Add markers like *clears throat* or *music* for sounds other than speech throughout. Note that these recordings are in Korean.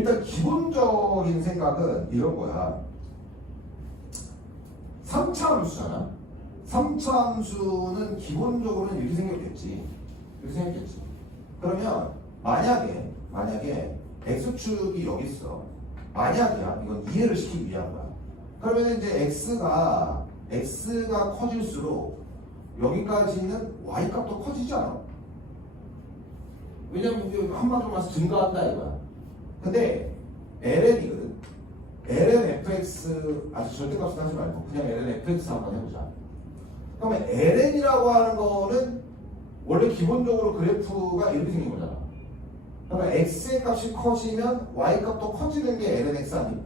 일단 기본적인 생각은 이런 거야. 3차 함수잖아. 3차 함수는 기본적으로는 이렇게 생겼겠지. 이렇게 생겼겠지. 그러면 만약에 만약에 x축이 여기 있어. 만약이야. 이건 이해를 시키기 위한 거야. 그러면 이제 x가 x가 커질수록 여기까지는 y 값도 커지지 않아? 왜냐면 이게 한마디로 말해서 증가한다 이거야. 근데 ln이거든. ln fx 아주 절대값은 하지 말고 그냥 ln fx 한번 해보자. 그러면 ln이라고 하는 거는 원래 기본적으로 그래프가 이렇게 생긴 거잖아. 그러면 x의 값이 커지면 y 값도 커지는 게 ln x 아니?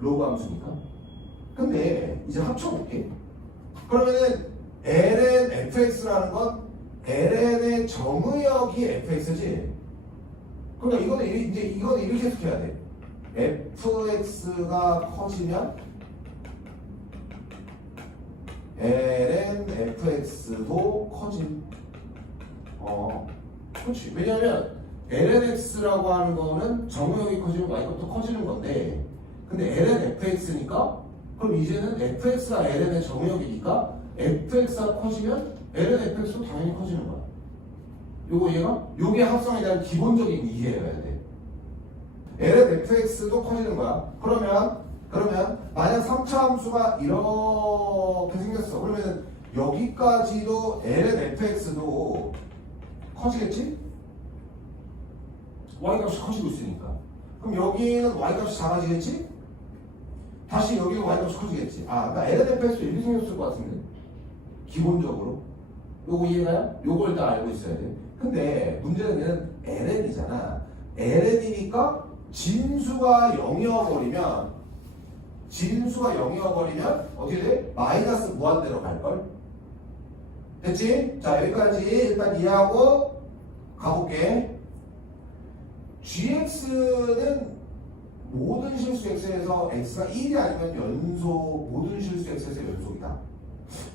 로그 함수니까. 근데 이제 합쳐볼게. 그러면은 ln fx라는 건 ln의 정의역이 fx지. 그러니까 이거는 이- 이제 이거는 이렇게 해석해야 돼. fx가 커지면 ln fx도 커짐. 어, 그렇지. 왜냐면 lnx라고 하는 거는 정의역이 커지면 y값도 커지는 건데, 근데 ln fx니까 그럼 이제는 fx가 ln의 정의역이니까 fx가 커지면 ln fx도 당연히 커지는 거야. 요거 얘가 요게 합성에 대한 기본적인 이해여야 돼. ln fx도 커지는 거야. 그러면 그러면 만약 3차 함수가 이렇게 생겼어. 그러면 여기까지도 ln fx도 커지겠지? y 값이 커지고 있으니까. 그럼 여기는 y 값이 작아지겠지? 다시 여기는 y 값이 커지겠지. 아, 나 ln fx도 이렇게 생겼을 것 같은데. 기본적으로. 요거 이해가요? 요걸 다 알고 있어야 돼. 근데 문제는 ln이잖아. ln이니까 진수가 0이어버리면 진수가 0이어버리면 어떻게 돼? 마이너스 무한대로 갈걸? 됐지? 자 여기까지 일단 이해하고 가볼게. gx는 모든 실수 x에서 x가 1이 아니면 연속 모든 실수 x에서 연속이다.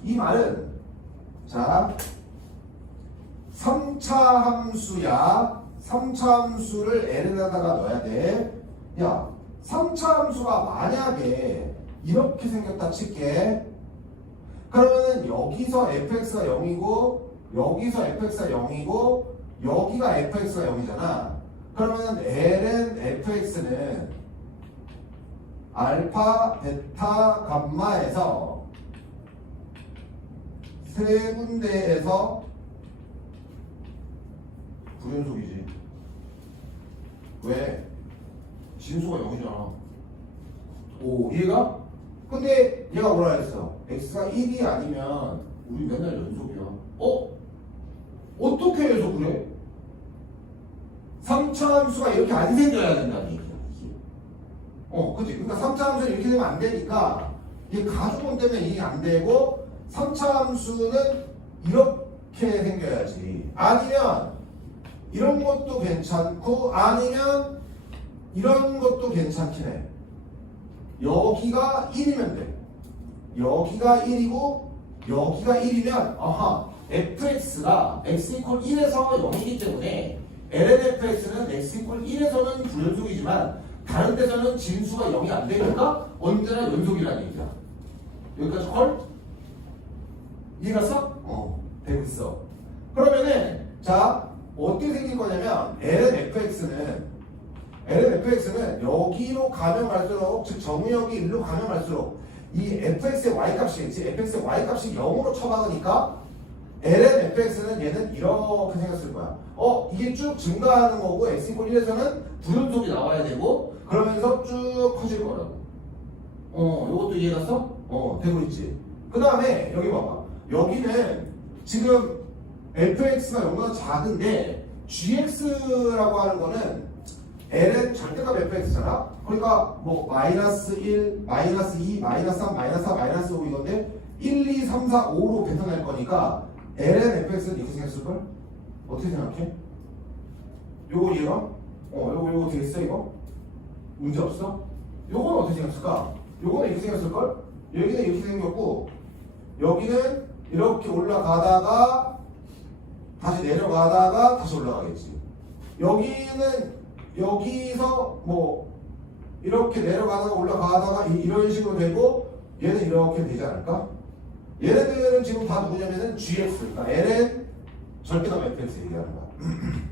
이 말은 자 3차 함수야 3차 함수를 l에다가 넣어야 돼. 야 3차 함수가 만약에 이렇게 생겼다 칠게. 그러면 여기서 fx가 0이고 여기서 fx가 0이고 여기가 fx가 0이잖아. 그러면 ln fx는 알파, 베타, 감마에서 세 군데에서 불연속이지. 왜? 진수가 0이잖아. 오, 이해가? 근데 얘가 뭐라 했어? x가 1이 아니면 우리 맨날 연속이야. 어? 어떻게 해서 그래? 3차 함수가 이렇게 안 생겨야 된다는 얘기야. 이게. 어, 그치? 그러니까 3차 함수는 이렇게 되면 안 되니까 이 가주분 때문에 이게 안 되고 3차 함수는 이렇게 생겨야지. 아니면 이런 것도 괜찮고 아니면 이런 것도 괜찮긴 해. 여기가 1이면 돼. 여기가 1이고 여기가 1이면 아하 fx가 x 이퀄 1에서 0이기 때문에 lnfx는 x 이퀄 1에서는 불연속이지만 다른 데서는 진수가 0이 안 되니까 언제나 연속이라는 얘기야. 여기까지 컬? 이해갔어? 어, 되고 있어. 그러면은 자 어떻게 생길 거냐면 lnfx는 lnfx는 여기로 가면 갈수록 즉 정의역이 일로 가면 갈수록 이 fx의 y값이겠지 fx의 y값이 0으로 처박으니까 lnfx는 얘는 이렇게 생겼을 거야. 어 이게 쭉 증가하는 거고 x 1에서는 불연속이 나와야 되고 그러면서 쭉 커질 거라고. 어 요것도 이해갔어? 어 되고 있지. 그 다음에 여기 봐봐. 여기는 지금 fx가 0보다 작은데 gx라고 하는 거는 ln 절대값 fx잖아. 그러니까 뭐 마이너스 1, 마이너스 2, 마이너스 3, 마이너스 4, 마이너스 5 이건데 1, 2, 3, 4, 5로 뱉어낼 거니까 ln fx는 이렇게 생겼을걸? 어떻게 생각해? 요거 이해가? 어, 요거 요거 되겠어 이거? 문제 없어? 요거는 어떻게 생겼을까? 요거는 이렇게 생겼을걸? 여기는 이렇게 생겼고 여기는 이렇게 올라가다가 다시 내려가다가 다시 올라가겠지. 여기는 여기서 뭐 이렇게 내려가다가 올라가다가 이- 이런 식으로 되고 얘는 이렇게 되지 않을까? 얘네들은 지금 다 누구냐면은 GX 그러니까 LN 절대값 fx 얘기하는 거야. *clears throat*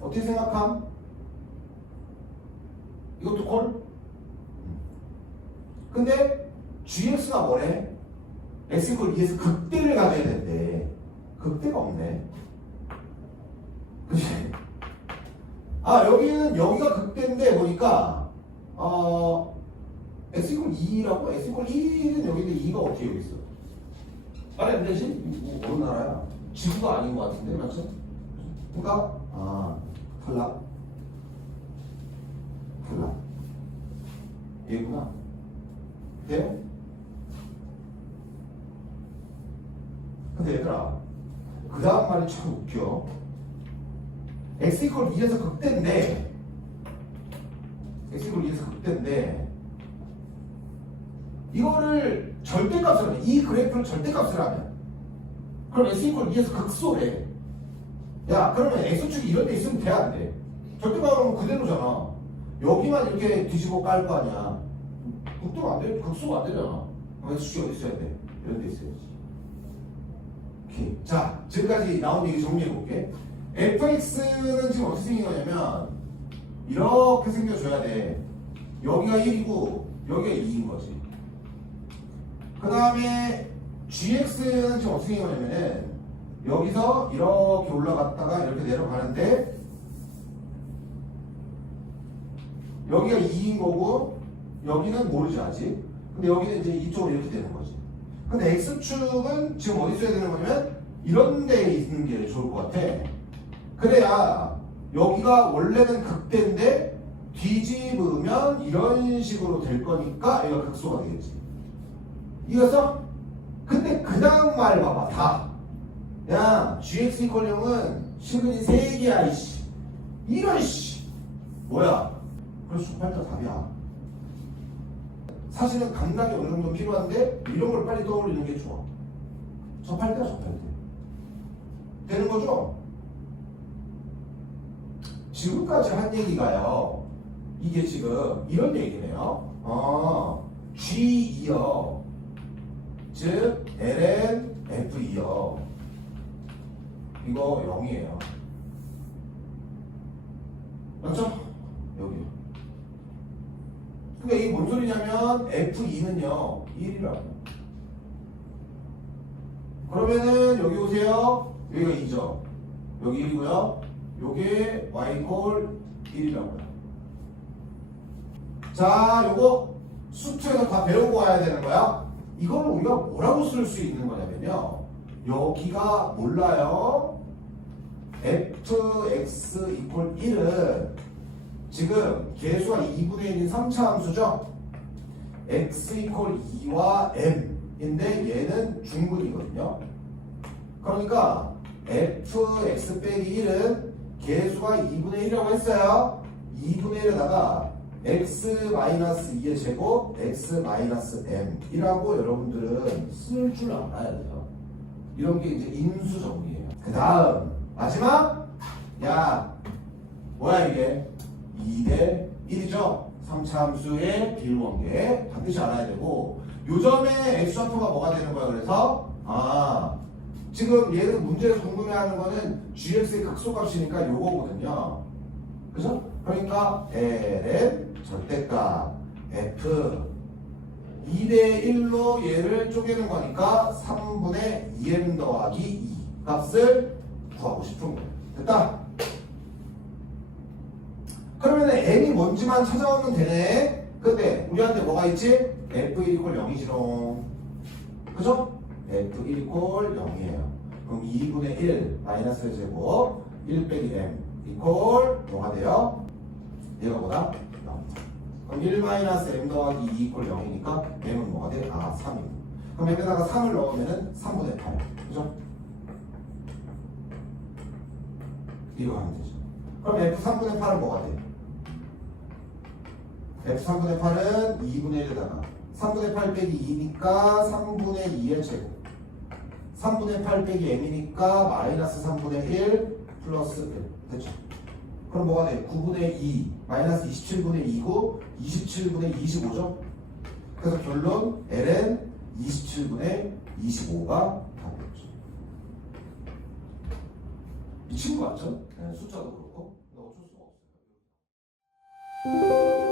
어떻게 생각함? 이것도 콜? 근데 GX가 뭐래? X 이퀄 2에서 극대를 가져야 된대. 극대가 없네. 그치? 아, 여기는, 여기가 극대인데, 보니까, 어, X 이퀄 2라고? X 이퀄 1은 여기인데 2가 어떻게 여기 있어? 말이 안 되지? 뭐, 어느 나라야? 지구가 아닌 것 같은데, 맞죠? 그러니까, 아, 탈락. 탈락. 얘구나. 돼요? 근데 얘들아, 그 다음 말이 참 웃겨. x 이퀄 2에서 극대인데, x 이퀄 2에서 극대인데, 이거를 절대값으로 하면, 이 그래프를 절대값으로 하면, 그럼 x 이퀄 2에서 극소래. 야, 그러면 x축이 이런 데 있으면 돼, 안 돼? 절대값으로 하면 그대로잖아. 여기만 이렇게 뒤집어 깔 거 아니야. 극도가 안 돼, 극소가 안 되잖아. x축이 어디 있어야 돼? 이런 데 있어야지. 자, 지금까지 나온 얘기 정리해 볼게. fx는 지금 어떻게 생긴 거냐면 이렇게 생겨줘야 돼. 여기가 1이고 여기가 2인 거지. 그 다음에 gx는 지금 어떻게 생긴 거냐면은 여기서 이렇게 올라갔다가 이렇게 내려가는데 여기가 2인 거고 여기는 모르지 아직. 근데 여기는 이제 이쪽으로 이렇게 되는 거지. 근데 x축은 지금 어디 있어야 되는 거냐면 이런 데에 있는 게 좋을 것 같아. 그래야 여기가 원래는 극대인데 뒤집으면 이런 식으로 될 거니까 얘가 극소가 되겠지. 이어서 근데 그 다음 말 봐봐 다. 야 gx 이퀄 0은 시그니 3개야 이씨. 이런 씨. 뭐야? 그래서 팔자 답이야. 사실은 감각이 어느 정도 필요한데 이런 걸 빨리 떠올리는 게 좋아. 접할 때야 접할 때. 되는 거죠? 지금까지 한 얘기가요. 이게 지금 이런 얘기네요. 어, G2요. 즉 LN F2요. 이거 0이에요. 맞죠? 여기요. 그러니까 이게 뭔 소리냐면 F2는요 1이라고. 그러면은 여기 오세요. 여기가 2죠. 여기 1이고요. 요게 Y 콜 1이라고요. 자 요거 수트에서 다 배우고 와야 되는 거야. 이거는 우리가 뭐라고 쓸 수 있는 거냐면요. 여기가 몰라요. Fx 이퀄 1은 지금 개수가 2분의 1인 3차 함수죠? x 이퀄 2와 m인데 얘는 중분이거든요. 그러니까 fx 빼기 1은 개수가 2분의 1이라고 했어요. 2분의 1에다가 x 마이너스 2의 제곱 x 마이너스 m이라고 여러분들은 쓸 줄 알아야 돼요. 이런 게 이제 인수 정리예요. 그 다음 마지막 야 뭐야 이게 2대 1이죠. 3차 함수의 비율관계 반드시 알아야 되고 요점에 x좌표가 뭐가 되는 거야 그래서 아 지금 얘는 문제에서 궁금해하는 거는 gx의 극소값이니까 요거거든요. 그죠? 그러니까 ln 절대값 f 2대 1로 얘를 쪼개는 거니까 3분의 2m 더하기 2 값을 구하고 싶은 거예요. 됐다? 그러면 n이 뭔지만 찾아오면 되네. 근데 우리한테 뭐가 있지? f1 이퀄 0이지롱. 그죠? f1 이퀄 0이에요. 그럼 2분의 1 마이너스 제곱 1 빼기 m 이퀄 뭐가 돼요? 얘가 뭐다? 0. 그럼 1 마이너스 m 더하기 2 이퀄 0이니까 m은 뭐가 돼? 아 3이고. 그럼 m에다가 3을 넣으면은 3분의 8. 그죠? 이거 하면 되죠. 그럼 f 3분의 8은 뭐가 돼? F 3분의 8은 2분의 1에다가 3분의 8 빼기 2니까 3분의 2의 제곱 3분의 8 빼기 m이니까 마이너스 3분의 1 플러스 1 됐죠? 그럼 뭐가 돼? 9분의 2 마이너스 27분의 2고 27분의 25죠? 그래서 결론 ln 27분의 25가 답이었죠. 이 친구 맞죠? 네, 숫자도 그렇고 근데 어쩔 수가 없어요.